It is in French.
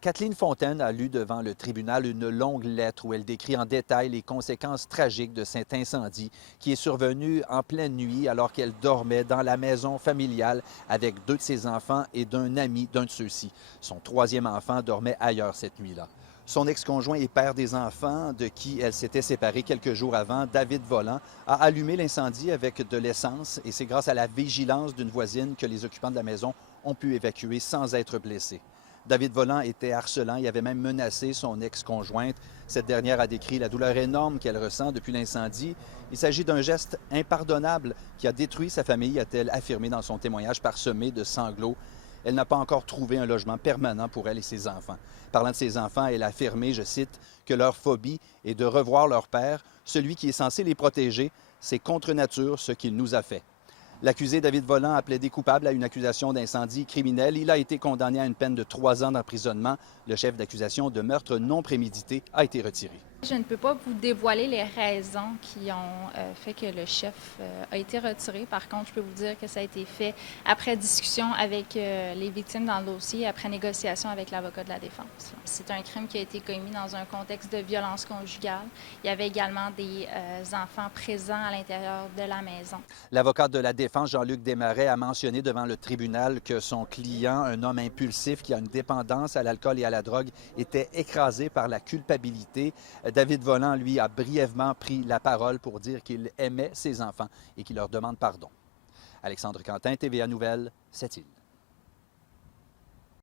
Kathleen Fontaine a lu devant le tribunal une longue lettre où elle décrit en détail les conséquences tragiques de cet incendie qui est survenu en pleine nuit alors qu'elle dormait dans la maison familiale avec deux de ses enfants et d'un ami d'un de ceux-ci. Son troisième enfant dormait ailleurs cette nuit-là. Son ex-conjoint et père des enfants, de qui elle s'était séparée quelques jours avant, David Volant, a allumé l'incendie avec de l'essence et c'est grâce à la vigilance d'une voisine que les occupants de la maison ont pu évacuer sans être blessés. David Volant était harcelant et avait même menacé son ex-conjointe. Cette dernière a décrit la douleur énorme qu'elle ressent depuis l'incendie. Il s'agit d'un geste impardonnable qui a détruit sa famille, a-t-elle affirmé dans son témoignage parsemé de sanglots. Elle n'a pas encore trouvé un logement permanent pour elle et ses enfants. Parlant de ses enfants, elle a affirmé, je cite, que leur phobie est de revoir leur père, celui qui est censé les protéger. C'est contre nature ce qu'il nous a fait. L'accusé David Volant a plaidé coupable à une accusation d'incendie criminel. Il a été condamné à une peine de 3 ans d'emprisonnement. Le chef d'accusation de meurtre non prémédité a été retiré. Je ne peux pas vous dévoiler les raisons qui ont fait que le chef a été retiré. Par contre, je peux vous dire que ça a été fait après discussion avec les victimes dans le dossier, après négociation avec l'avocat de la défense. C'est un crime qui a été commis dans un contexte de violence conjugale. Il y avait également des enfants présents à l'intérieur de la maison. L'avocat de la défense, Jean-Luc Desmarais, a mentionné devant le tribunal que son client, un homme impulsif qui a une dépendance à l'alcool et à la drogue, était écrasé par la culpabilité. David Volant, lui, a brièvement pris la parole pour dire qu'il aimait ses enfants et qu'il leur demande pardon. Alexandre Quentin, TVA Nouvelles, Sept-Îles.